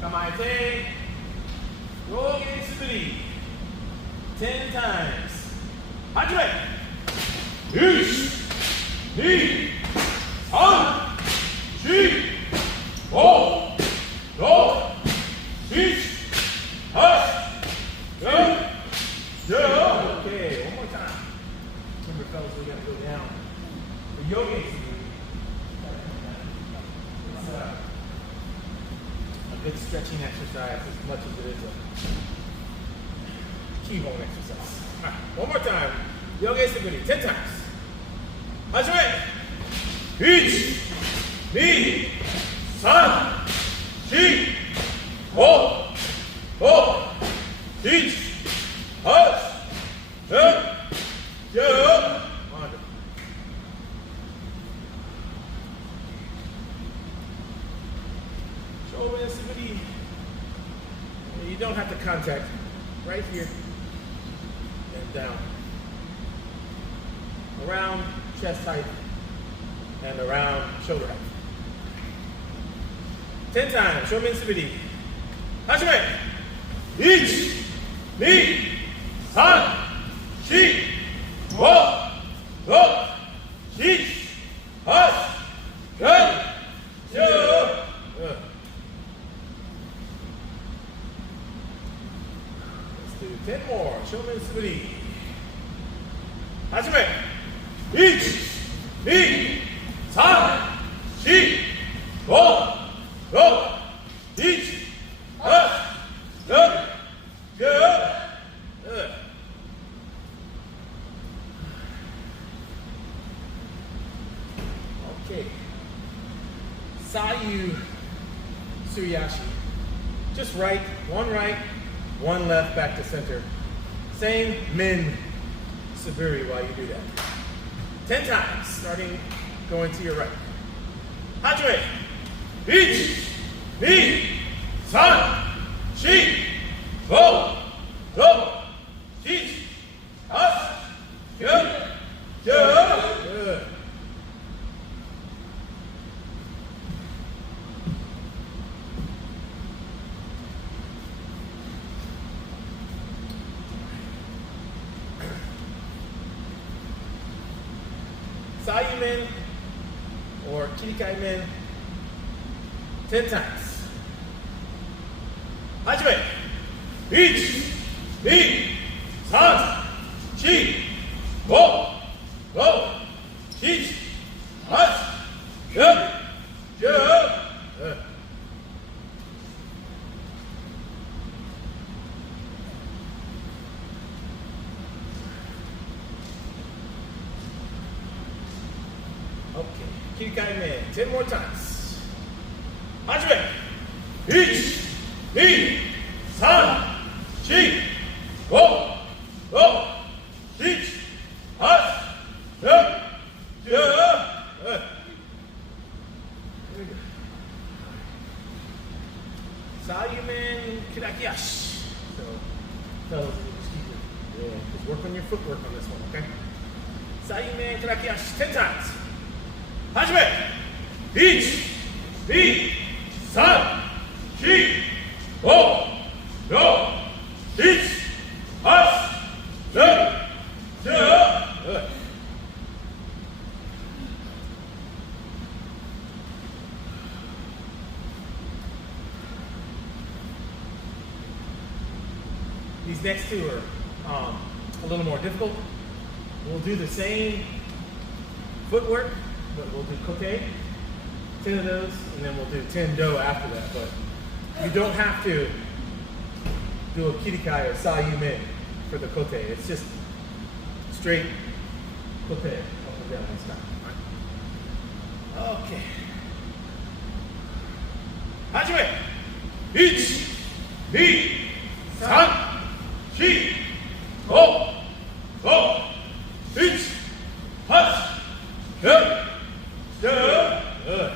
Kamaite. Yogen Subiri. 10 times. Hajime. 1, 2, 3, 4, 5, 6, 7, 8, 9. Okay, one more time. Remember, fellas, we got to go down. The yoga is a good stretching exercise as much as it is a keyhole exercise. All right, one more time. Yoga Subiri, 10 times. Hajime. 1, 2, 3, 4, 5, 6, 7, 8, 9. Shoulder Subiri. You don't have to contact right here and down. Around chest height and around shoulder height. 10 times. Shomen Subiri. Hajime. 1, 2, 3, 4, 5, 6, 7, 8, 9. Let's do 10 more. Shomen Subiri. Hajime. 1, 2, 3, 4, 5, 6, 7, 8, 9. Okay. Sayu Tsuyashi. Just right, one left, back to center. Same Min Subiri while you do that. 10 times, starting going to your right. Hajime. 1, 2, 3, 4, 5, 6, 7, 8, 9. Good. Sayumen or Kirikai Men 10 times. Hajime. 1, 2, 3, 4, 5, 6, 7, 8, 9. Okay, Kirikai Men, 10 more times. Hajime. 1, 2, 3, 4, 5, 6, 7, 8. Sayumen Kirakiyashi. So, fellas, just just work on your footwork on this one, okay? Sayumen Kirakiyashi, 10 times. Hajime. 1, 2, 3, 4, 5, 6, 7, 8. These next two are a little more difficult. We'll do the same footwork, but we'll do kote, 10 of those, and then we'll do 10 do after that. But you don't have to do a kirikai or sayumen for the kote. It's just straight kote up and down this time. All right. Okay. Hajime. 1, 2, 3, 4, 5, 6, 7, 8.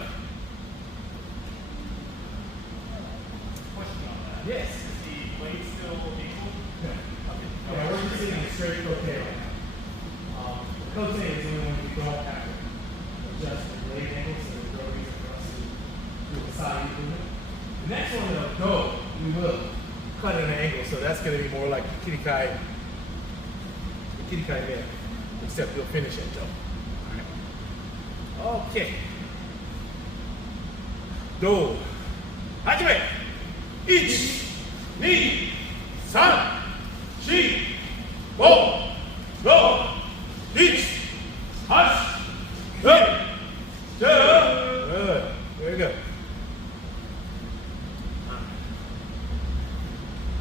Yes. Is the weight still equal? Yeah, we're just sitting straight kote. Kote is the only one you don't have to adjust the blade angle, so there's no reason for us to do a side movement. The next one though, go, we will cut at an angle, so that's gonna be more like the Kitty Kai man, except you'll finish at Joe. Alright. Okay. Do. Hajime. 1, 2, 3, 4, 5, 6, 7, 8, 9, 10. Good. Very good.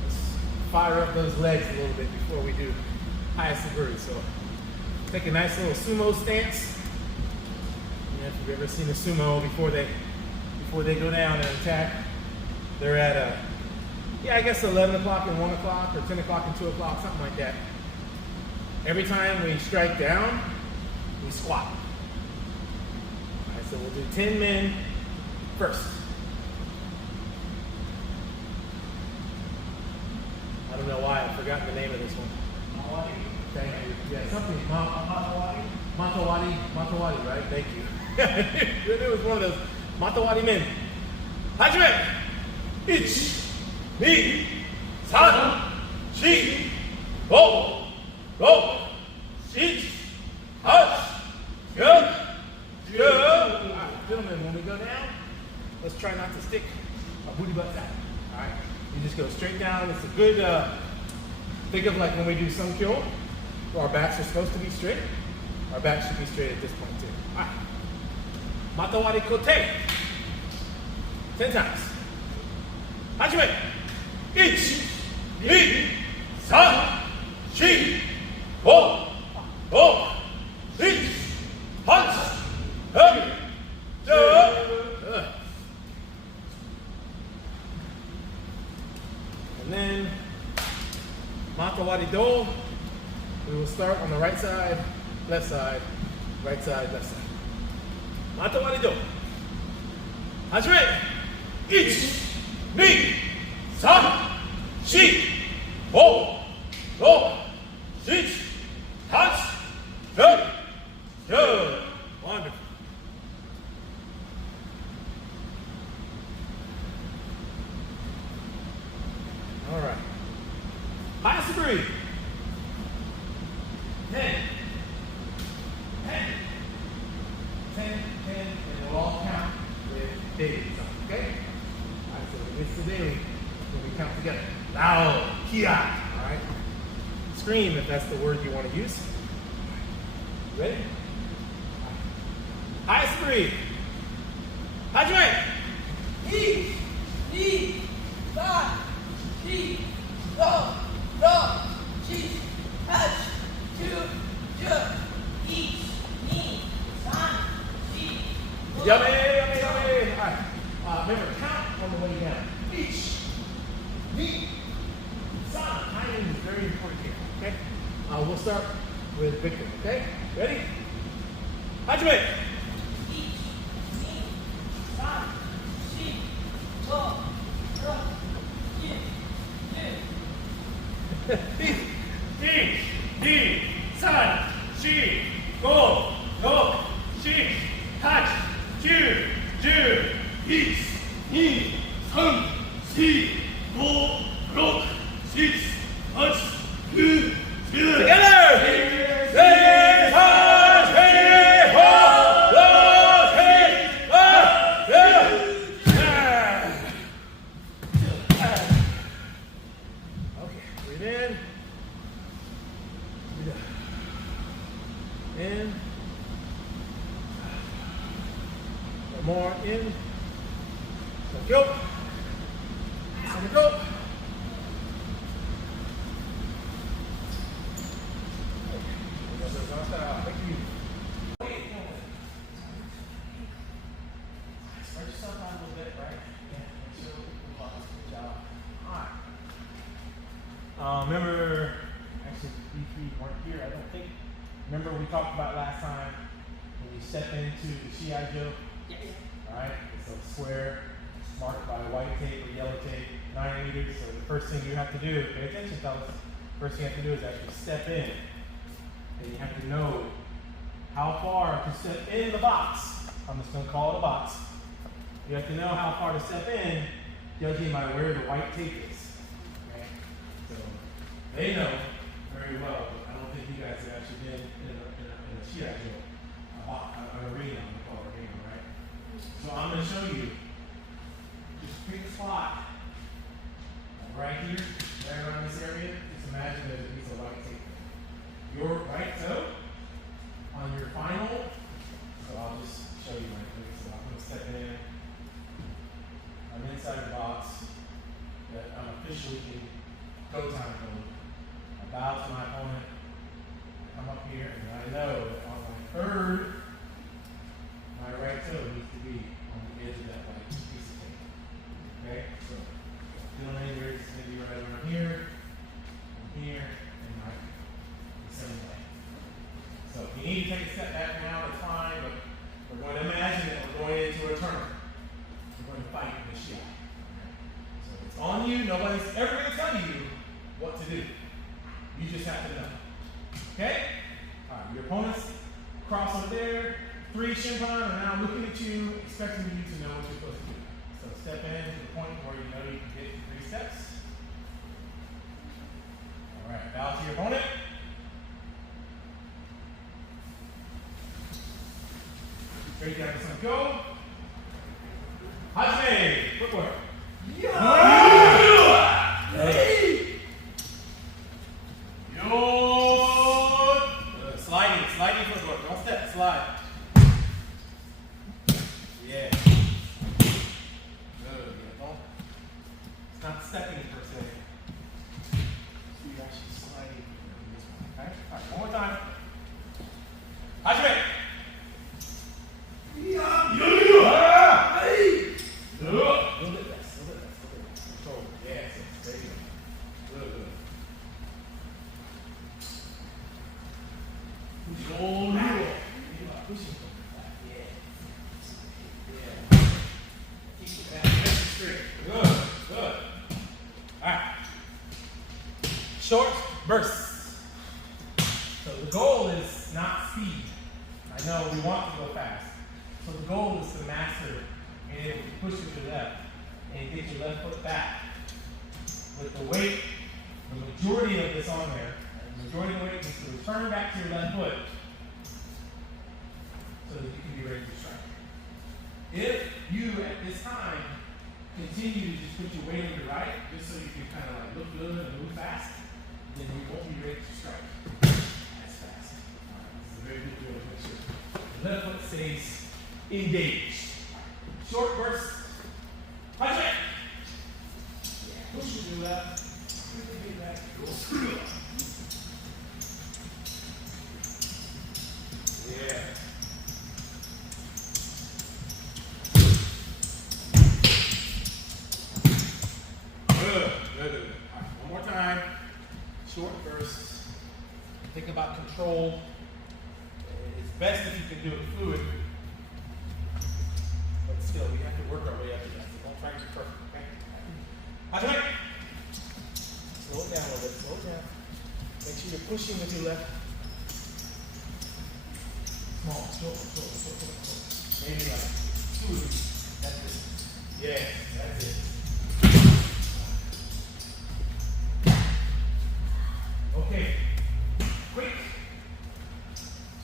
Let's fire up those legs a little bit before we do Hayasuguri. So take a nice little sumo stance. If you've ever seen a sumo before they go down and attack, they're at I guess 11 o'clock and 1 o'clock, or 10 o'clock and 2 o'clock, something like that. Every time we strike down, we squat. All right, so we'll do 10 men first. I don't know why, I've forgotten the name of this one. Thank you. Yeah, something, Matawari, right? Thank you. It was one of those Matawari men. Hajime! 1, 2, 3, 4, 5, 6, 7, 8, 9. Gentlemen, when we go down, let's try not to stick our booty butts out. All right? You just go straight down. It's a good, think of like when we do sun kyo, our backs are supposed to be straight. Our backs should be straight at this point too. All right. Matawari kote. 10 times. Hajime. 1, 2, 3, 4, 5, 6, 7, 8, 9. And then Matawari Do. We will start on the right side, left side, right side, left side. Matawari Do. Hajime. 1, 2, 3, 4, 5, 6, 7, 8. Wonderful. All right. Hayasuguri. 10, 10, and we'll all count with dailies on, okay? All right, so when it's the daily, when we count together. Loud, kia, all right? Scream if that's the word you want to use. Ready? Hayasuguri. Hajime. 1, 2, 3, 4, 5, 6, 7, 8, 9, 10. Yummy. All right. Remember, count on the way down. 1, 2, 3. Timing is very important here, okay? We'll start with Victor, okay? Ready? Hajime. 1, 2, 3, 4, 5, 6, 7, 8, 9. 1, 2, 3, 4, 5, 6, 7, 8, 9, 10. 1, 2, 3, 4, 5, 6, 7, 8, 9, 10. Together! Okay, breathe in. Breathe out. In. One more in. So go. So go. Stretch yourself out a little bit, right? Yeah, make sure good job. All right. Remember, actually, you three weren't here, I don't think. Remember we talked about last time when you step into the Shiaijo? Yes. All right, it's a square marked by white tape or yellow tape, 9 meters. So the first thing you have to do, pay attention, fellas. First thing you have to do is actually step in. And you have to know how far to step in the box. I'm just going to call it a box. You have to know how far to step in judging by where the white tape is. Okay? So they know very well, but I don't think you guys have actually been in a Shiite drill, an arena, we call it arena, right? So I'm going to show you. Just pick a spot right here, right around this area. Just imagine there's a piece of white tape. Your right toe on your final. So I'll just show you right quick. So I'm going to step in. I'm inside the box that I'm officially in go time mode. I bow to my opponent. I come up here, and I know that on my third, my right toe needs to be on the edge of that white piece of tape. Okay? So feeling anywhere, it's going to be right around here, and right the same way. So if you need to take a step back now, that's fine, but we're going to imagine that we're going into a tournament. We're going to fight in the Shiite. So it's on you. Nobody's ever going to tell you what to do. You just have to know. Okay? All right, your opponents cross over there. 3 Shimpan are now looking at you, expecting you to know what you're supposed to do. So step in to the point where you know you can get 3 steps. All right, bow to your opponent. Straight down to some go. Hajime, footwork. Sliding footwork. Don't step, slide. Yeah. Good. Yeah. It's not stepping per se. So you're actually sliding this one. Okay? All right, one more time. Hajime. A little bit less. Control. Yes. There you go. Good. Pushing from the back. Yeah. Keep it back. Nice and straight. Good. Alright. Short bursts. So the goal is not speed. I know we want to go fast. So the goal is to master being able to push with your left and get your left foot back. With the weight, the majority of this on there, the majority of the weight is to return back to your left foot so that you can be ready to strike. If you, at this time, continue to just put your weight on your right, just so you can kind of like look good and move fast, then you won't be ready to strike as fast. This is a very good drill to make sure the left foot stays engaged. Short burst. Punch it. Yeah. Push with your left. Get back. Yeah. Good. All right, one more time. Short bursts. Think about control. It's best if you can do it fluid. But still, we have to work our way up to that. So don't try to be perfect, okay? Hajime! Slow it down a little bit. Slow it down. Make sure you're pushing with your left. Small. Short. Maybe like 2 of these. That's it. Yeah, that's it. Okay. Quick.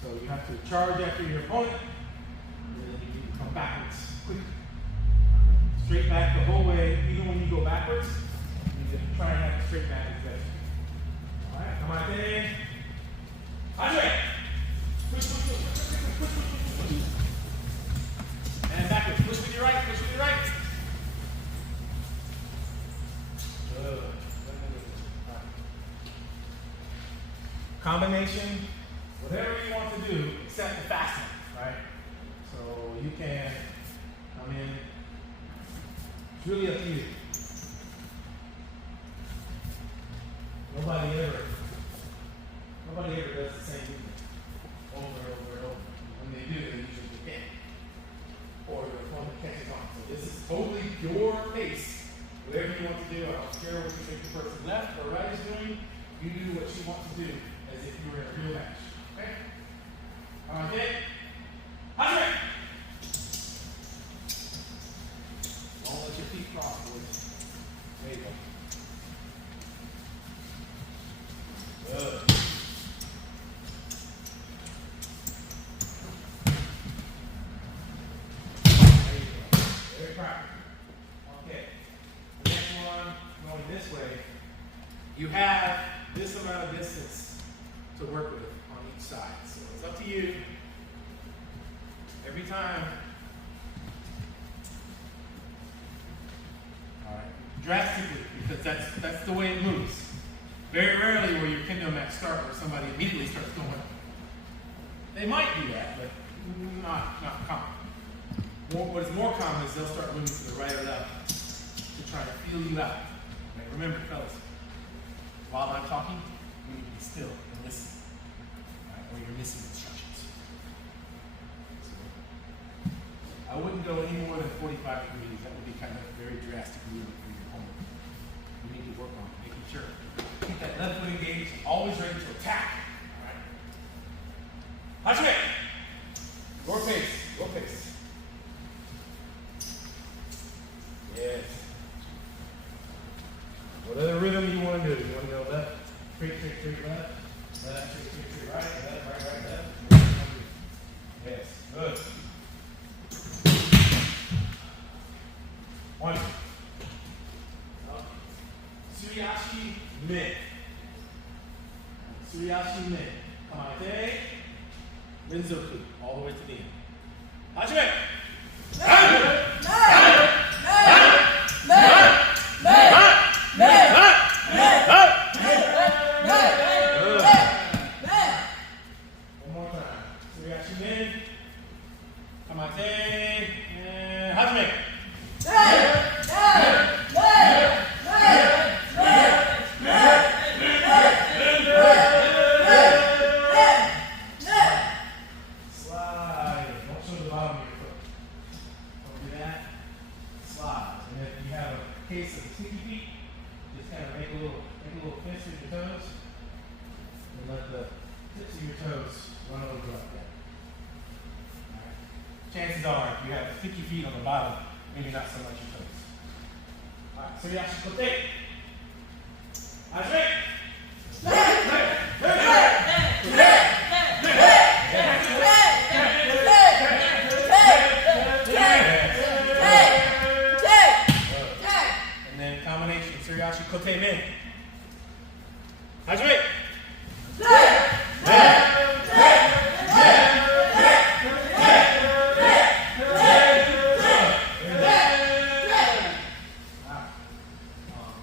So you have to charge after your opponent. And then you need to come backwards. Quick. Straight back the whole way. Even when you go backwards, you need to try and have it straight back as best. Alright, come on in. Andre! Push. And backwards. Push with your right. Good. Combination, whatever you want to do, except the fastening, right? So you can come in. It's really up to you. Nobody ever does the same movement over and over. When they do, they usually can't. Or the opponent catches on. So this is totally your pace. Whatever you want to do, I don't care what you think the person left or right is doing, you do what you want to do as if you were in a real match. Okay? Okay? Hajime! Don't let your feet cross, boys. this way, you have this amount of distance to work with on each side. So it's up to you. Every time. All right. Drastically, because that's the way it moves. Very rarely will your kendo match start where somebody immediately starts going. They might do that, but not common. What is more common is they'll start moving to the right or left to try to feel you out. Right? Remember, fellas, while I'm talking, you need to be still and listen, right? Or you're missing instructions. So, I wouldn't go any more than 45 degrees. That would be kind of a very drastic movement for your opponent. You need to work on making sure. Keep that left foot engaged, always ready to attack. All right. Hachime! Your pace, your pace. Yes. Whatever rhythm you want to do. You want to go left, straight, left, left, straight, right, left, left. Yes, good. One. Suriyashi Min. Suriyashi Min. Kamate. Rinzoku. All the way to the end. Hachime! One more time. Suriyashi Min. Kamate. And Hachime! Case of sticky feet, just kind of make a little pinch with your toes, and let the tips of your toes run over like that. All right. Chances are, if you have sticky feet on the bottom, maybe not so much your toes. All right, so you actually put tape. Combination, Suriyashi Kote Min. Hachime!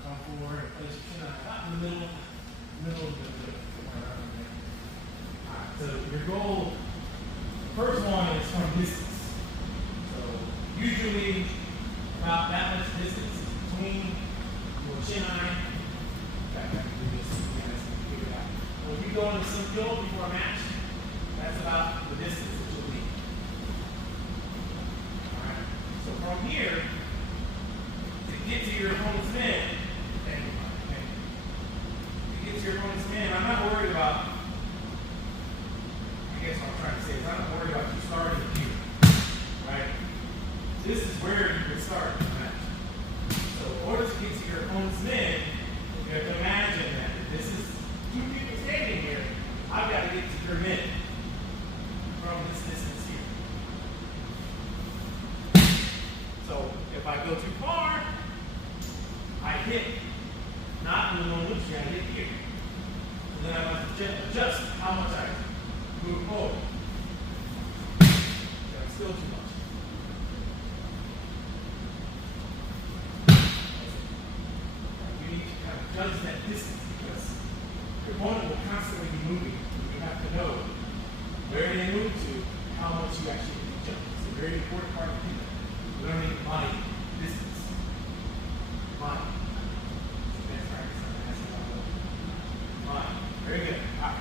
Come forward and place your chin on top in the middle of the Alright, so your goal, first one is from distance. So usually about that much distance between chin line. In fact, I can do this again so you can figure it out. When you go into some field before a match, that's about the distance that you'll need. Alright. So from here, to get to your opponent's min, I'm not worried about, I guess what I'm trying to say is I'm not worried about you starting here. Right? This is where you would start the match. So in order to get to your opponent's min, you have to imagine that if this is two people standing here, I've got to get to your min from this distance here. So if I go too far, I hit not in the normal loop, I hit here. So then I must adjust how much I move forward. That's still too much. You need to kind of judge that distance because your opponent will constantly be moving. You have to know where they move to, how much you actually need to jump. It's a very important part of the thing. Learning body distance. Body. Very good. Right.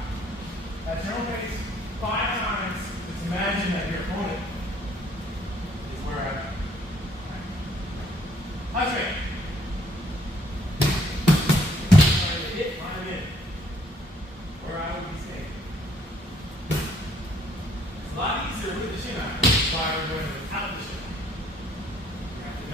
At your own pace, 5 times. Just imagine that your opponent is where I'm at. High straight. Trying to hit my min. Where I would be staying. It's a lot easier with the shin iron. If I were doing it without the shin iron. You have to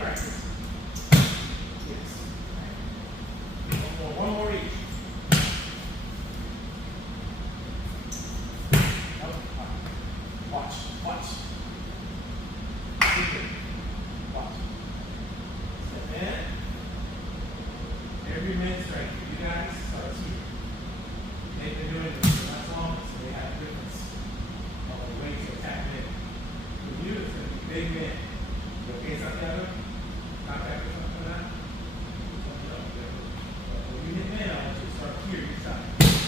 practice. Yes. One more each. Nope. Watch. Watch. Watch. Step in. Every man's strength. You guys start here. They've been doing this for that long, so they have a difference of the way to attack men. For you, it's going to be big men. You okay, Santiago? Contact or something like that? When you hit men, I want you to start here each time. Okay?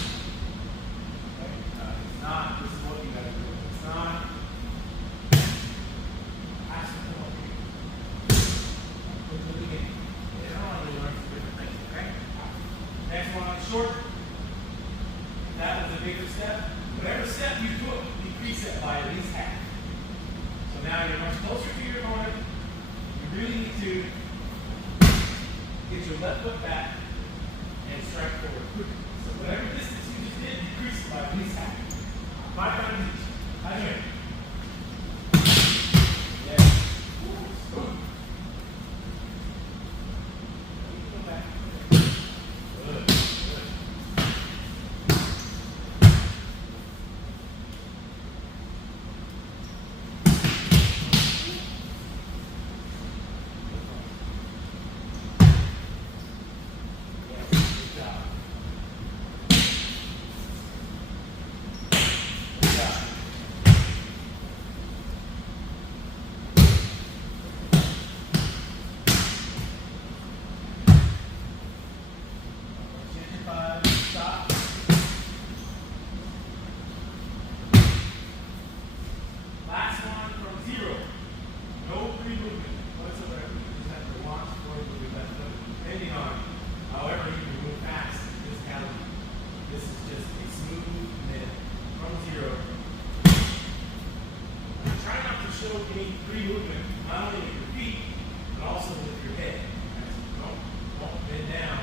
It's not, this is what you got to do. It's not, actually, come up here. Look at the beginning. Yeah, I want you to learn some different things, okay? Next one is short. That was a bigger step. Whatever step you took, decrease it by at least half. So now you're much closer to your opponent. You really need to get your left foot back and strike forward quickly. So whatever distance you just did, decrease it by at least half. 5 times each. How's your hand? Yeah. Smooth. Go back. Good. Good. Any free movement, not only with your feet, but also with your head. Don't bend down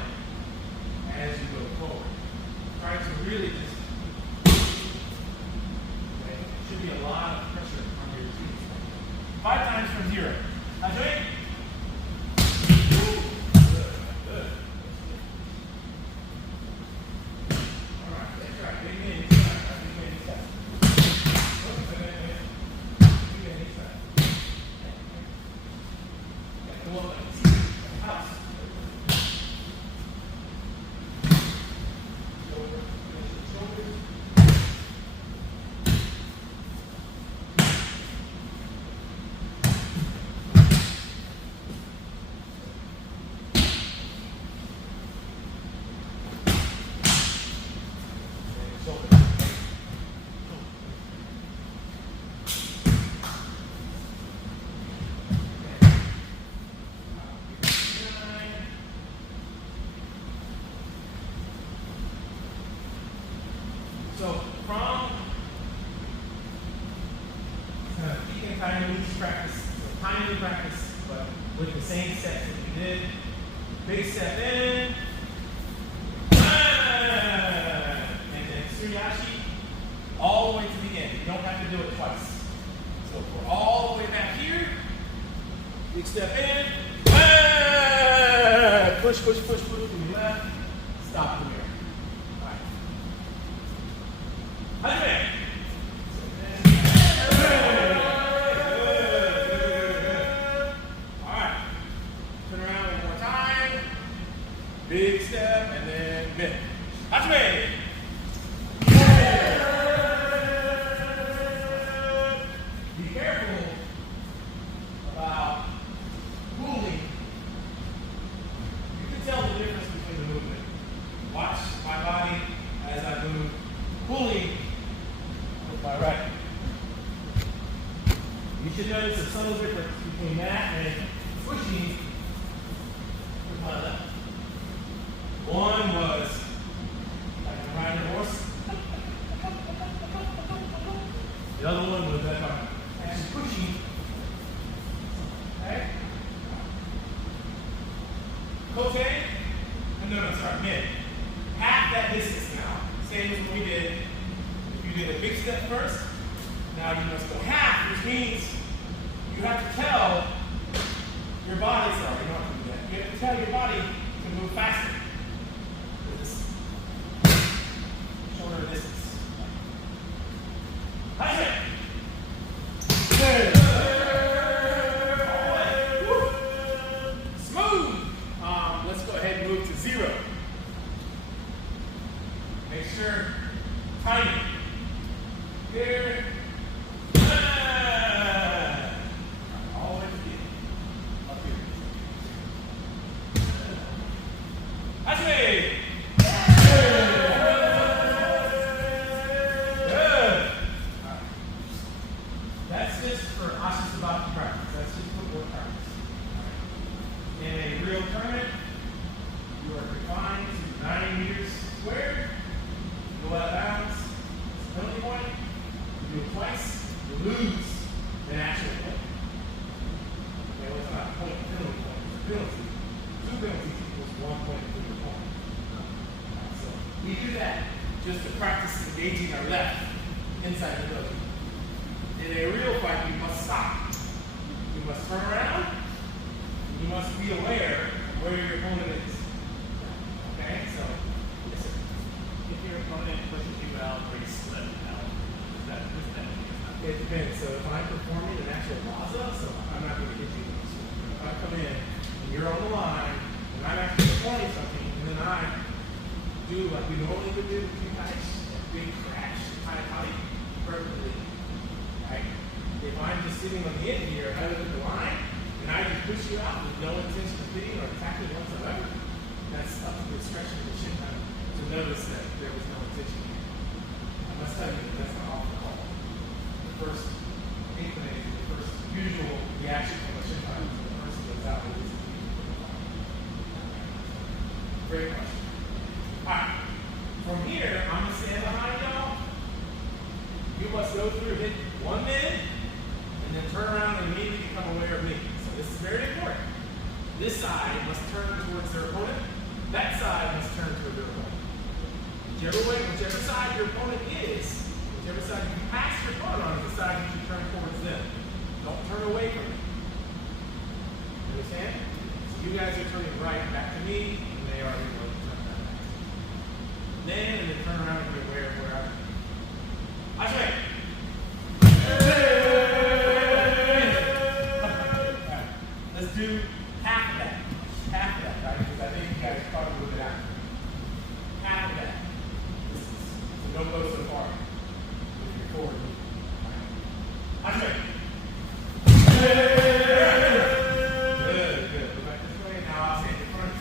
as you go forward. Try to really just, okay, should be a lot of pressure on your feet. 5 times from 0. Now, Jake. Good, good. All right, that's right. Big man, each side. Big man, each side. So from peak and time release practice, so timing practice, but with the same steps that you did. Big step in, and then Tsuyashi, all the way to the end. You don't have to do it twice. So we're all the way back here. Big step in, push, push, push, push to the left, stop from here. Big step and then bend. Hachime! Be careful about pulling. You can tell the difference between the movement. Watch my body as I move. Pulling with my right. You should notice a subtle difference between that and pushing with my left. One was like I'm riding a horse. The other one was that I'm actually pushing. Okay? Kote, no, sorry, mid. Half that distance now. Same as what we did. If you did a big step first, now you must go half, which means you have to tell your body tell your body to move faster. This shorter distance. Nice it. Good. Smooth. Let's go ahead and move to 0. Make sure, timing. Here. All the way to the end. Up here. That's me. Good. Alright. That's just for Asha Sabaki practice. That's just footwork practice. In a real tournament, you are confined to 90 meters squared. Go out of bounds. It's a penalty point. You do it twice, you lose the actual point. Okay, well, it's not a point, penalty point. It's a penalty. 2 penalties equals 1 point for your point. So we do that just to practice engaging our left inside the building. In a real fight, you must stop. You must turn around. You must be aware of where your opponent is. Okay, so yes, sir. If your opponent pushes you out or you slip out, is that It depends. So if I'm performing an actual waza, so I'm not going to hit you. So if I come in and you're on the line and I'm actually performing something, and then I do like we normally would do, you guys, a big crash, kind of how you perfectly, right? If I'm just sitting on the end here, I look at the line and I just push you out with no intention of hitting or attacking whatsoever, that's up to the discretion of the shin to notice that there was no intention here. I must tell you that that's not off the call. The first inclination, the first usual reaction from a shin when the person goes out is to be put the line. Great question. Alright. From here, I'm gonna stand behind y'all. You must go through, hit 1 minute, and then turn around and immediately become aware of me. So this is very important. This side must turn towards their opponent. That side must turn toward their opponent. Whichever side your opponent is, whichever side you pass your opponent on is the side you should turn towards them. Don't turn away from it. You understand? So you guys are turning right back to me, and they are going to turn back. Then turn around and be aware of where I'm. Ashway! Let's do half of that. Half of that, right? Because I think you guys probably moved it out. Half of that. So don't go so far. Move your forward. Ashway! Good, good. Go back this way. Now I'll stand in front.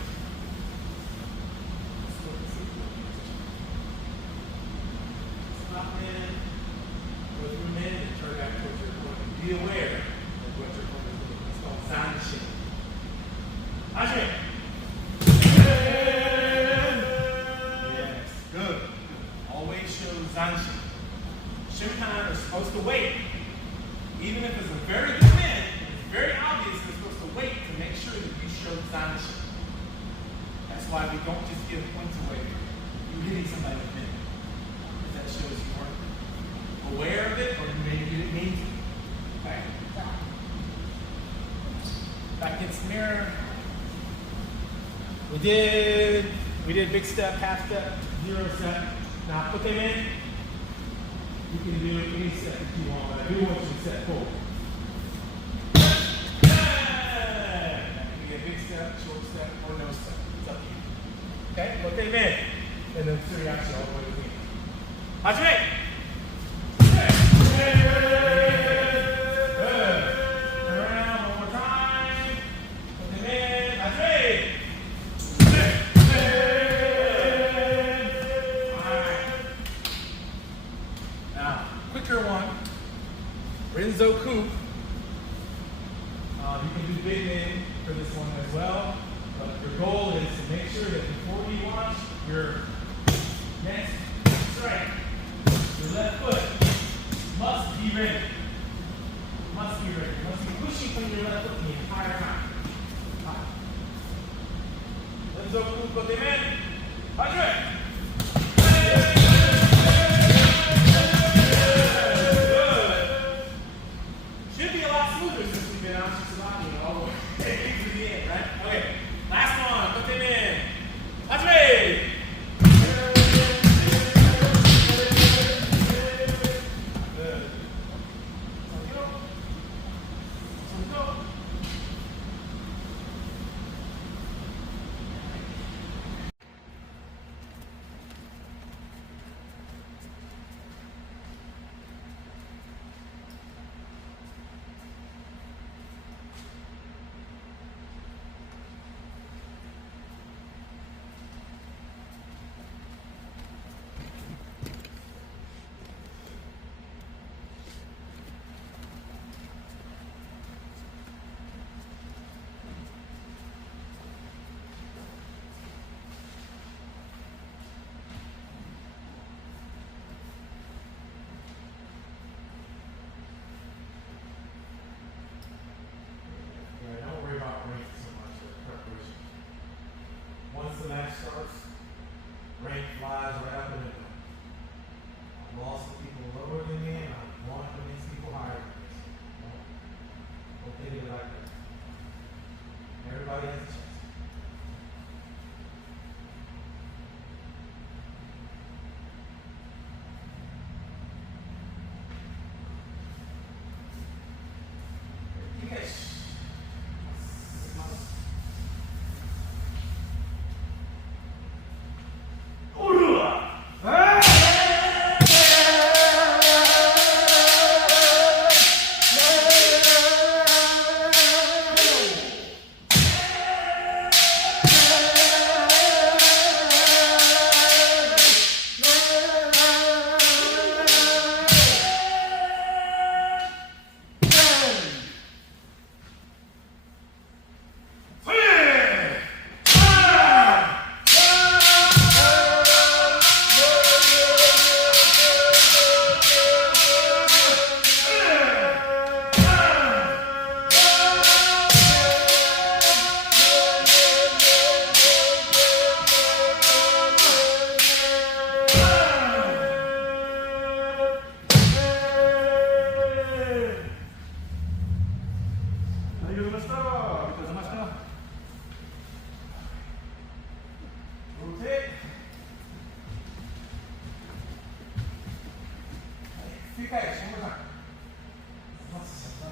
Stop in. Go through men and turn back towards your opponent. Be aware of what your opponent is doing. It's called Zanshin. Ashway! Yes, good. Always show Zanshin. Shimkan are supposed to wait. Even if it's a very good win, it's very obvious they're supposed to wait to make sure that you show Zanshin. That's why we don't just give points away for you hitting somebody in the middle. Because that shows you weren't aware of it or maybe you didn't mean to. Okay? Back against the mirror. We did big step, half step, 0 step. Now put them in. You can do any step that you want, but I do want you to step forward. That can be a big step, short step, or no step. It's up to you. Okay? Put them in. And then Suriachi all the way to the end. Hajime! Good. Turn around one more time. Put them in. Hajime! Now, quicker one, Renzo Coop. You can do big men for this one as well, but your goal is to make sure that before you launch your next strike, your left foot must be ready. Must be ready. You must be pushing from your left foot the entire time. Renzo Coop, put them in. Hajime! Should be a lot smoother since we've been on Shizaki all the way to the end, right? Okay, last Everybody has a chance. Rotate. Fica aí, vamos lá. Nossa, nossa.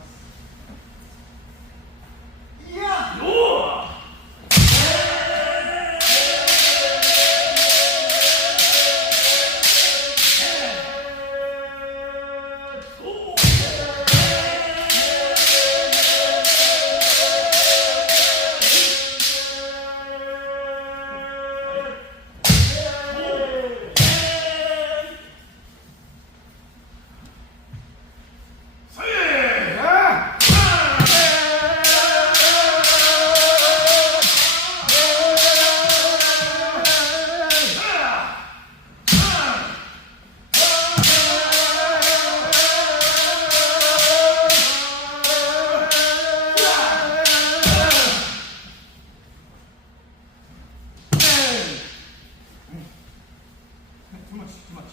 Too much, too much.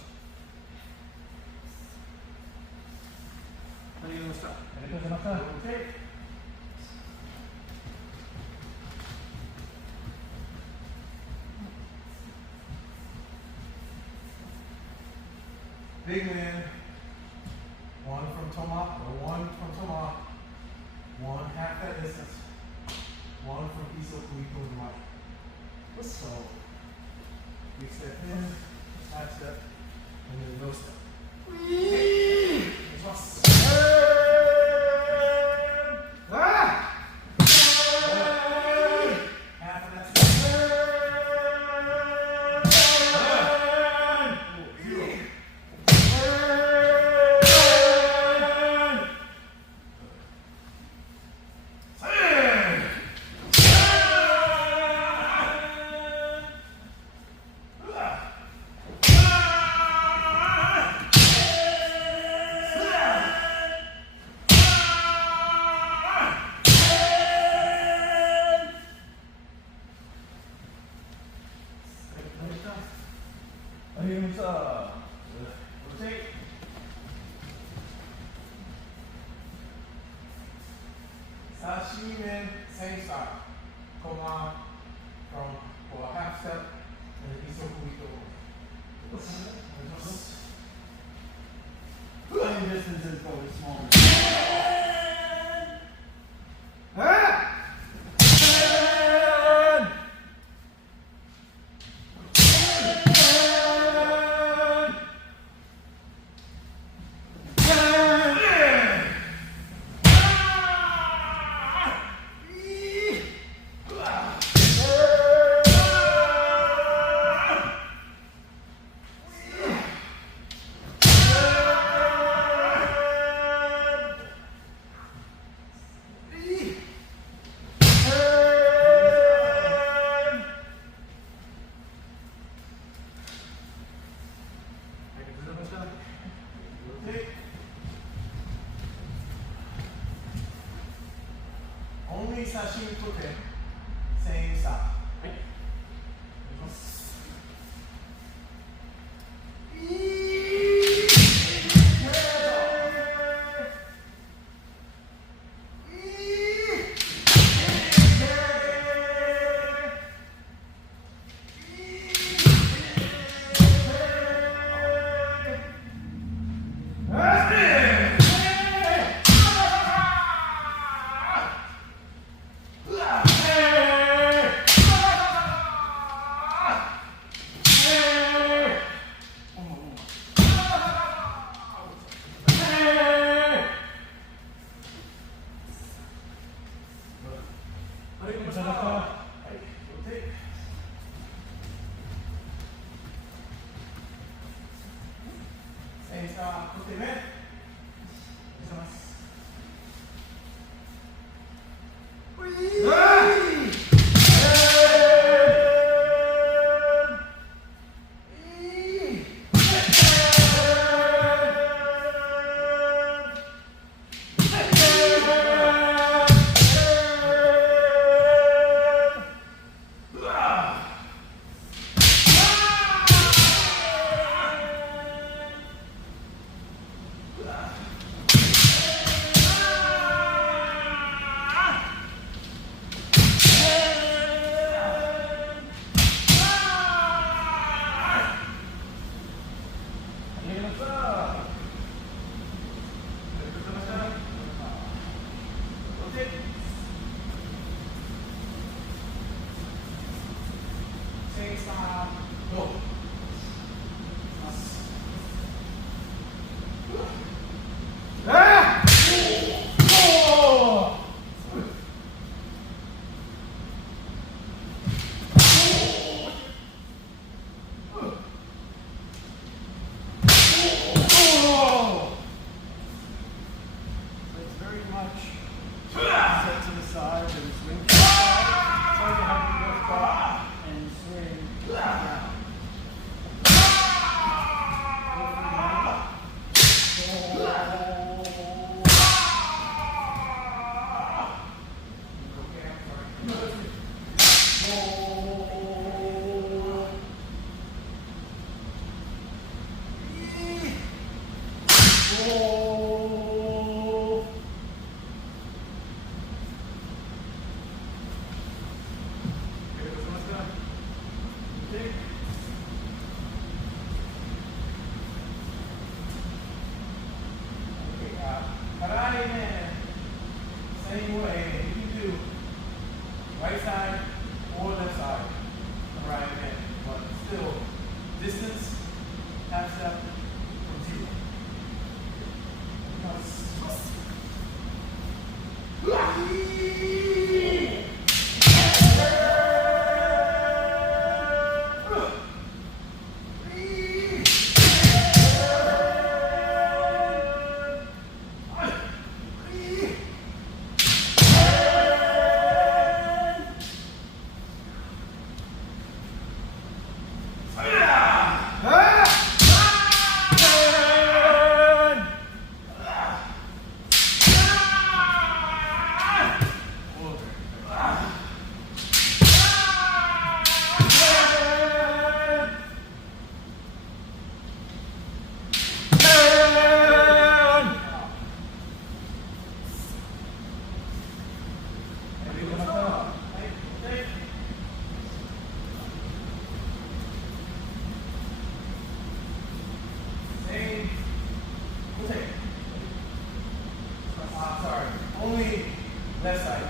ありがとうございました。ありがとうございました。Rotate. Big man. One from tomahawk, or one from tomahawk. One half that distance. One from Iso Kuito and right. So, we step in, half step, and then no step. Half of that step. Zero. Rotate. Sashimi men, same style. Come on from for a half step and then Iso Kuito. Same distance as though it's smaller. Rotate. Only sashimi kote, same style. punch. Set to the side and swing to the side. Try to have you lift up and swing down. Karate man, same way. You can do right side or left side. Karate man, but still distance, half step from zero. Sorry, only left side.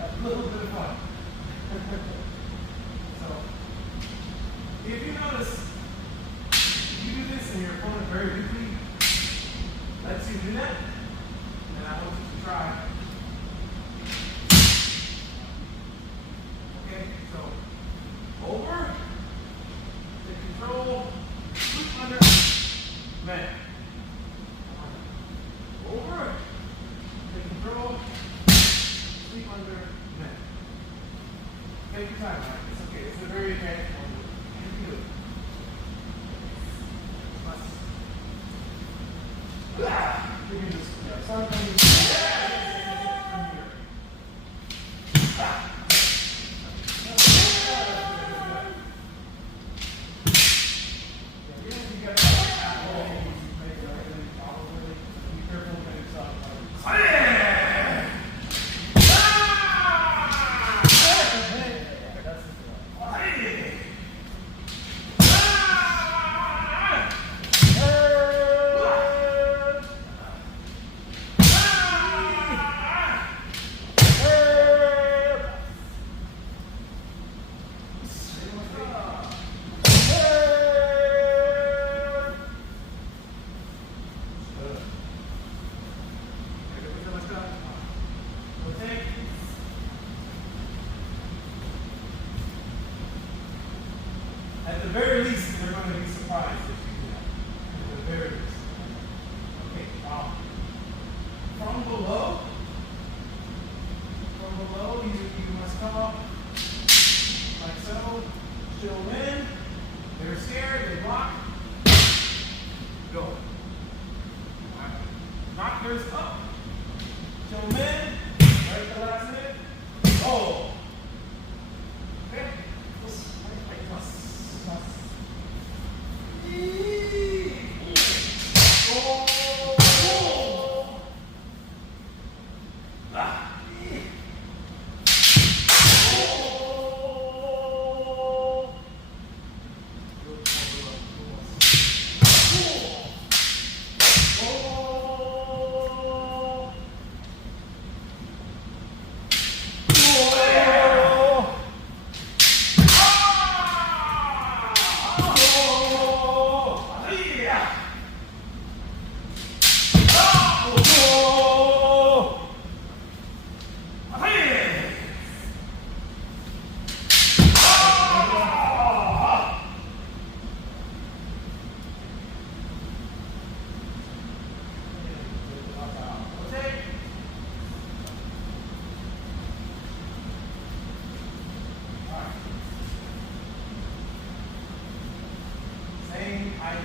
A little bit of fun. So, if you notice, you do this and your opponent very weakly lets you do that, then I want you to try. Okay, so over, take control, sweep under, man. Over, take control, sweep under, man. Take your time, Mike. It's okay. It's a very advanced one. You can do it. Give me this. Yeah, start from this. From here. At the very least, they're going to be surprised if you do that. At the very least. Okay, from below, you must come up like so. Show in. They're scared. They block. Go. Alright. Knockers up. Show in. Right to last.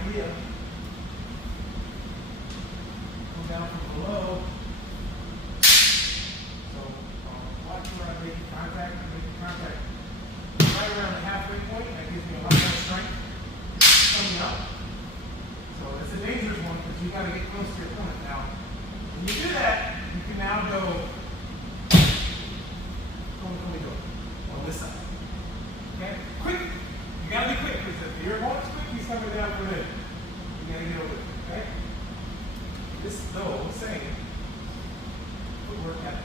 idea. Come down from below. So watch where I make contact. I make contact right around the halfway point. That gives me a lot more strength coming up. So it's a dangerous one because you got to get close to your opponent. Now, when you do that, you can now go. Let me go on this side. Okay, quick. You got to be quick because if your opponent's quick, he's coming down for it. You got to get over it. Okay. This though, same footwork at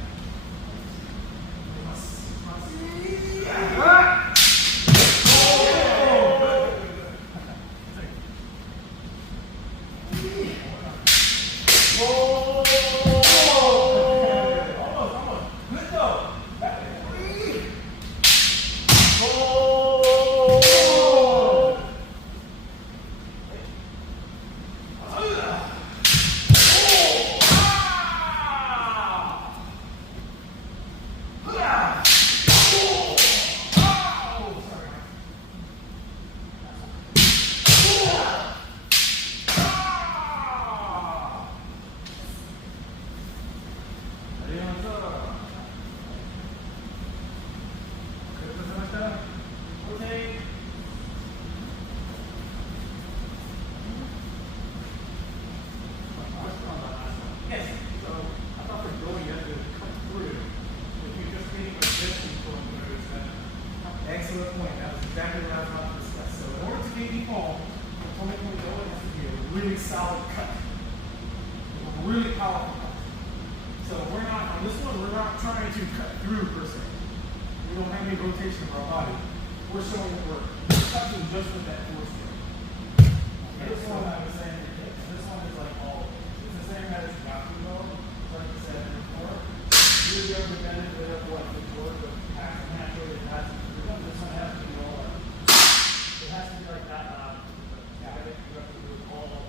excellent point. That was exactly what I was about to discuss. So in order to get you home, opponent will go and has to be a really solid cut. A really powerful cut. So we're not, on this one, we're not trying to cut through per se. We don't have any rotation of our body. We're showing that we're cutting just with that force there. This one I was saying, this one is like all, it's the same as basketball, like I said before. You'll be able to bend it with what the forward, but naturally it has to. This one has to be all like, it has to be like that. Yeah, I think you have to do it all.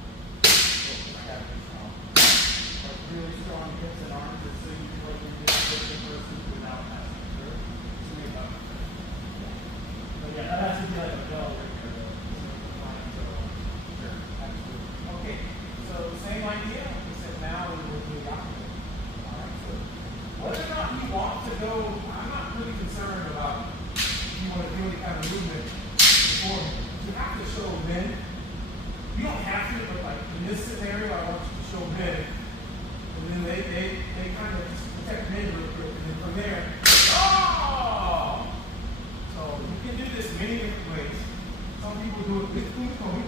Like really strong hips and arms, so you can like you get the person without passing through. But yeah, that has to be like a bell right there. Sure, absolutely. Okay, so same idea, except now we will do the opposite. Alright, so whether or not you want to go, I'm not really concerned about you want to do any kind of movement before you have to show men. You don't have to, but like in this scenario, I want you to show men. And then they kind of protect men real quick. And then from there, oh! So you can do this many different ways. Some people do it with Kumikomi.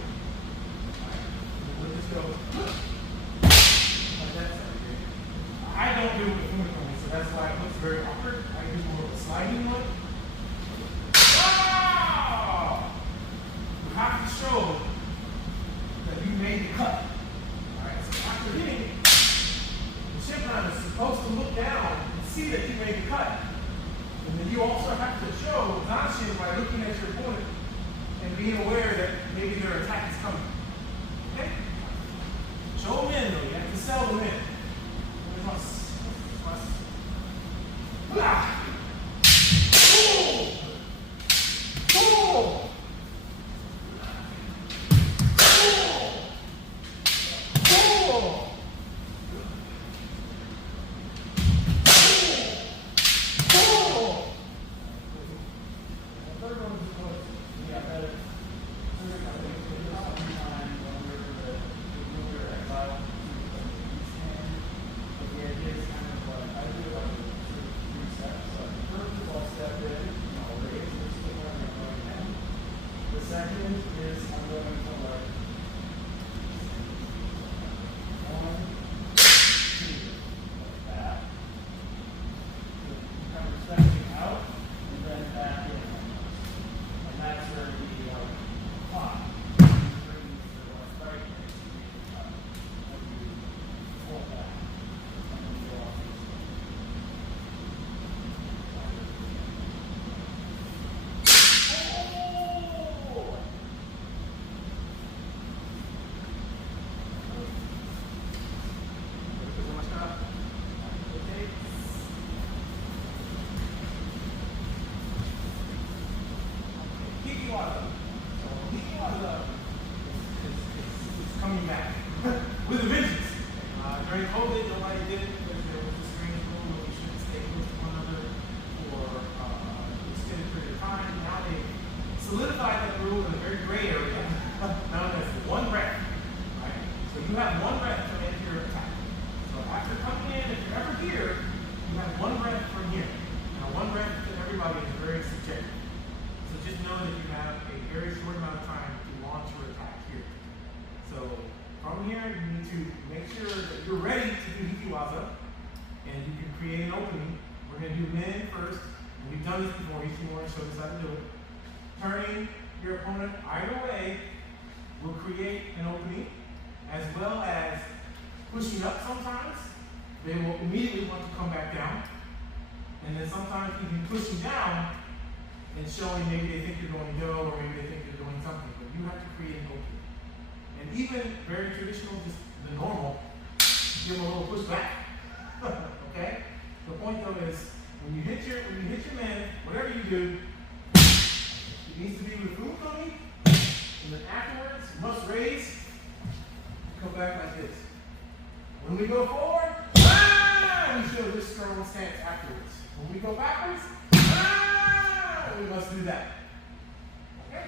Alright, we'll just go like that. I don't do it with Kumikomi, so that's why it looks very awkward. I do more of a sliding one. You have to show that you made the cut. Alright, so after hitting, the Shinran is supposed to look down and see that you made the cut. And then you also have to show Zanshin by looking at your opponent and being aware that maybe their attack is coming. Okay? Show them in though, you have to sell them in. here. Now, one breath to everybody is very subjective. So just know that you have a very short amount of time to launch your attack here. So from here, you need to make sure that you're ready to do Hikiwaza, and you can create an opening. We're going to do men first. And we've done this before. Ishimori showed us how to do it. Turning your opponent either way will create an opening, as well as pushing up sometimes. They will immediately want to come back down. And then sometimes even pushing down and showing maybe they think you're going to go, or maybe they think you're doing something. But you have to create an opening. And even very traditional, just the normal, give them a little push back. Okay? The point though is when you hit your man, whatever you do, it needs to be with Fumikomi, and then afterwards you must raise, come back like this. When we go forward, we show this strong stance afterwards. When we go backwards, we must do that. Okay?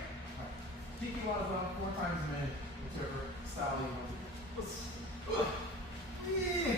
Hikiwaza 4 times a minute, whichever style you want to do. Yeah.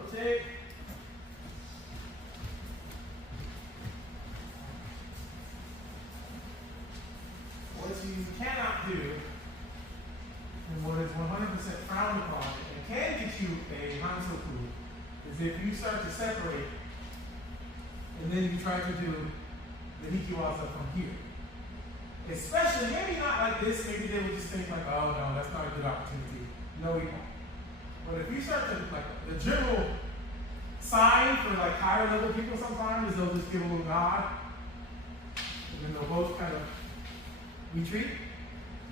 Rotate. What you cannot do, and what is 100% frowned upon, and can get you a Hansoku, is if you start to separate, and then you try to do the Hikiwaza from here. Especially, maybe not like this, maybe they would just think like, oh no, that's not a good opportunity. No, you won't. But if you start to, like, the general sign for like higher level people sometimes is they'll just give a little nod, and then they'll both kind of retreat.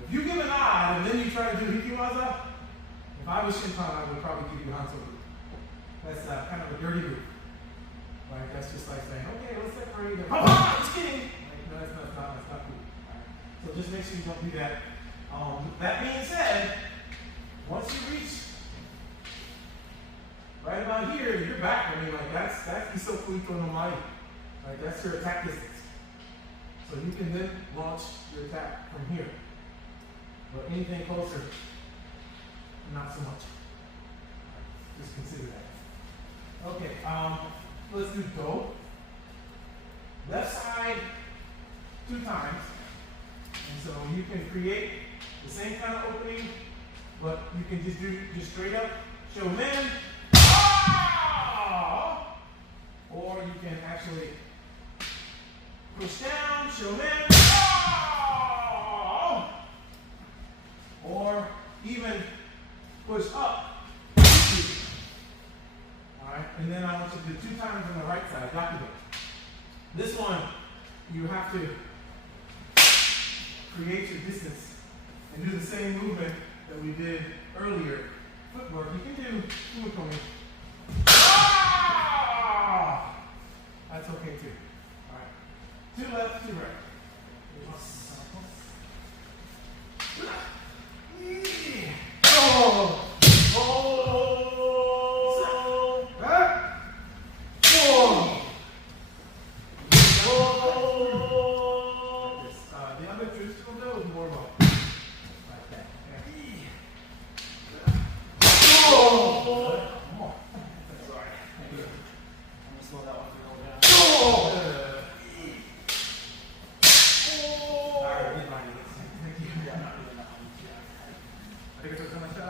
If you give a nod and then you try to do Hikiwaza, if I was Shinpan, I would probably give you Hansoku. That's kind of a dirty move. Right? That's just like saying, okay, let's separate them. Just kidding. Like, no, that's not cool. Right? So just make sure you don't do that. That being said, once you reach right about here, you're back. I mean, like that's Isoku Ito no Mai. Like that's your attack distance. So you can then launch your attack from here. But anything closer, not so much. Just consider that. Okay, let's do Do. Left side 2 times. And so you can create the same kind of opening, but you can just do just straight up show men. Or you can actually push down, show men. Or even push up. Alright, and then I want you to do 2 times on the right side, Yakudo. This one, you have to create your distance and do the same movement that we did earlier. Footwork, you can do Fumikomi. That's okay too. Alright. 2 left, 2 right. Oh! Oh! Back! Oh! Oh! The other traditional though is more about like that. Okay. Oh! More. Sorry. I'm gonna slow that one down. Oh! Alright, get mine. Thank you. Yeah, not really that one. Yeah. Arigatou gozaimashita.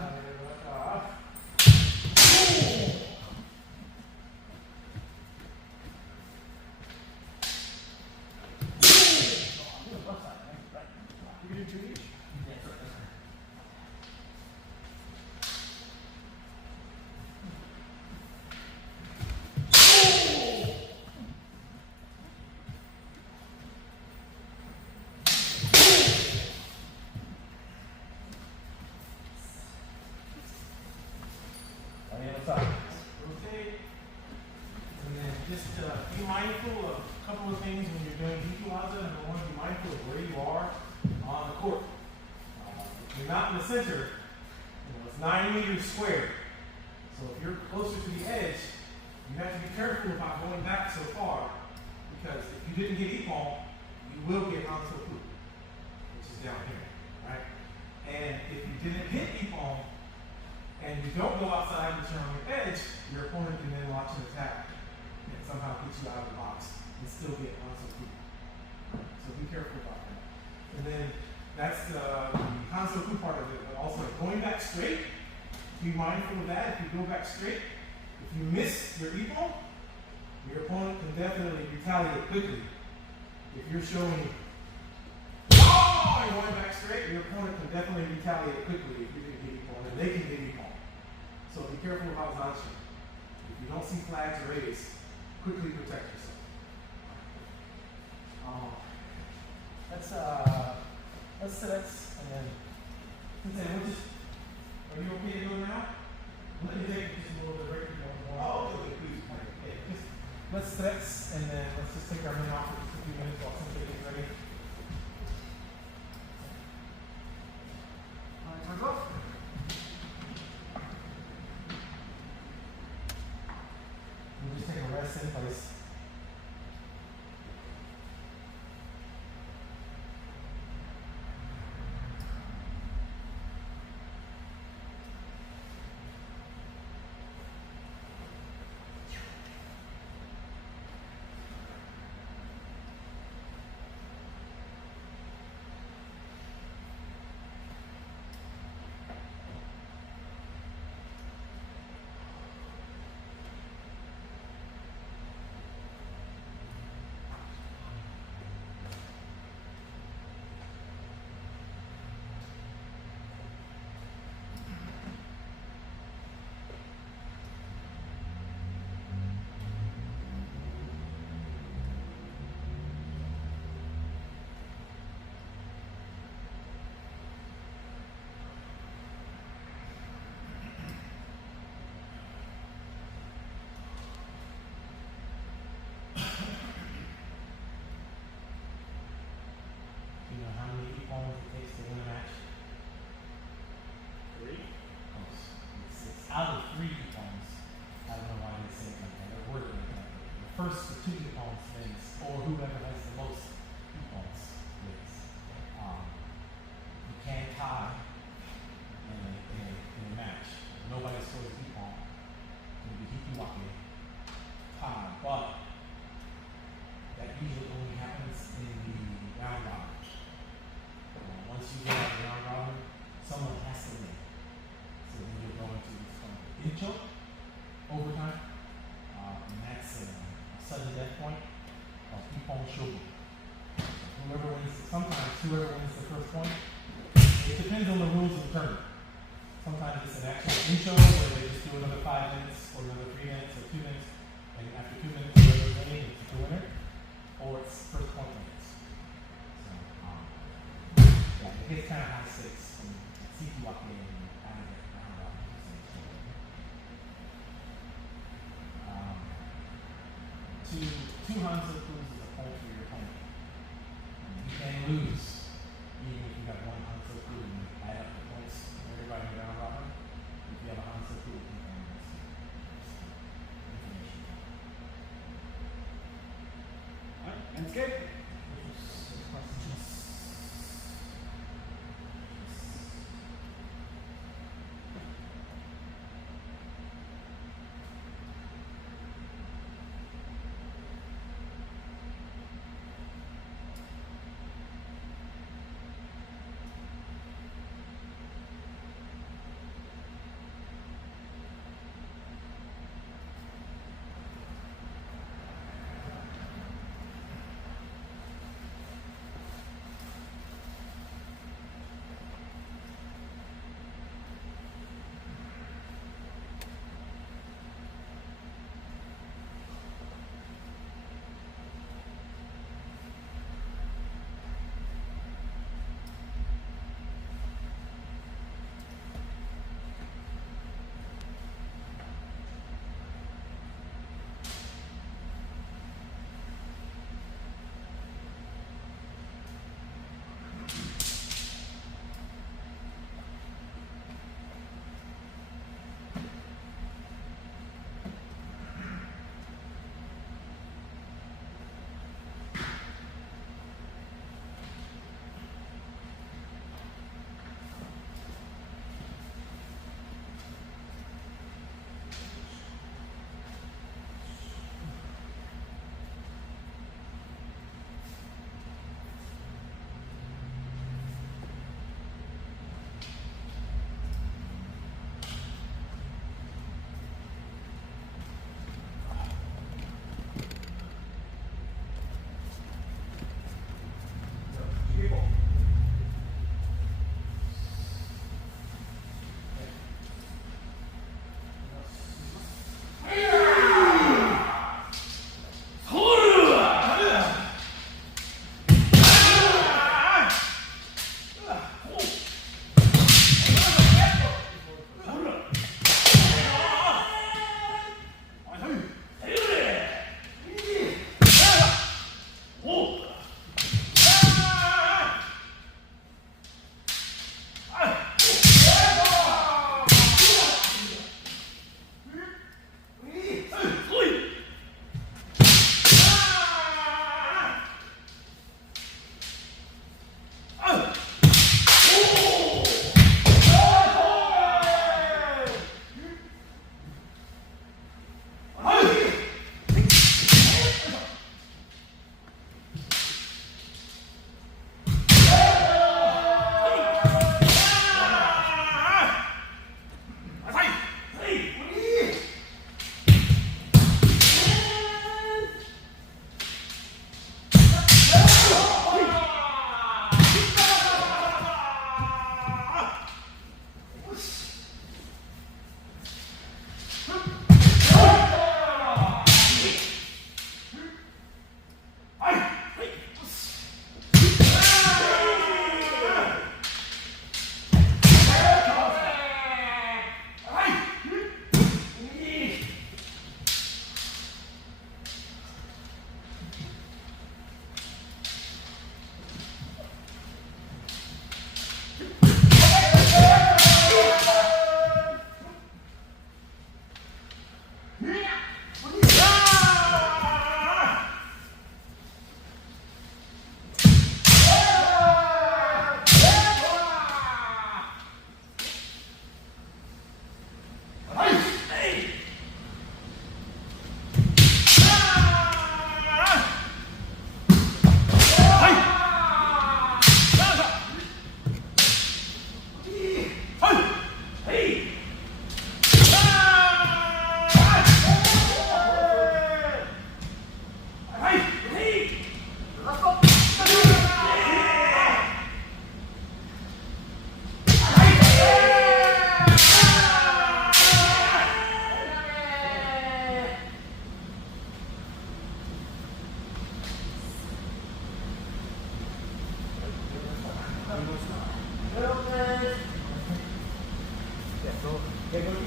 not in the center, it's 9 meters squared. So if you're closer to the edge, you have to be careful about going back so far, because if you didn't get Ippon, you will get Hansoku, which is down here, right? And if you didn't hit Ippon, and you don't go outside and turn on your edge, your opponent can then launch an attack and somehow get you out of the box and still get Hansoku. So be careful about that. And then that's the Hansoku part of it, but also going back straight, be mindful of that. If you go back straight, if you miss your Ippon, your opponent can definitely retaliate quickly. If you're showing, oh, and going back straight, your opponent can definitely retaliate quickly if you didn't get Ippon, and they can get Ippon. So be careful about Zanshin. If you don't see flags raised, quickly protect yourself. Let's select, and then, are you okay to go now? Let me take just a little bit of break. Oh, okay, please. Okay, just, let's stretch, and then let's just take our hand off for just a few minutes while somebody gets ready. All right, time's up. We'll just take a rest in place. You know how many Ippons it takes to win a match? 3. It's out of 3 Ippons. I don't know why they say it like that. They're worded like that. The first 2 Ippons wins, or whoever has the most Ippons wins. You can't tie in a match. Nobody scores Ippon. It'll be Hikiwake tie, but that usually only happens in the round robin. Once you get out of the round robin, someone has to win. So then you're going to Incho, overtime, and that's a sudden death point, Ippon Shogu. Whoever wins, sometimes whoever wins the first point, it depends on the rules of the tournament. Sometimes it's an actual Incho where they just do another 5 minutes, or another 3 minutes, or 2 minutes, and after 2 minutes, whoever's winning is the winner, or it's first point minutes. So, yeah, it gets kind of high stakes when Hikiwake and kind of get round robin. Two Hansokus is a point for your opponent. You can lose even if you have 1 Hansoku and you add up the points of everybody in the round robin. If you have a Hansoku, you can lose. Information. Alright, that's good.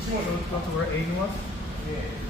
Which one? Go to where Aiden was. Yeah.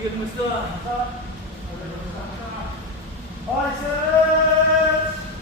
Sige, kumusta? Biceps!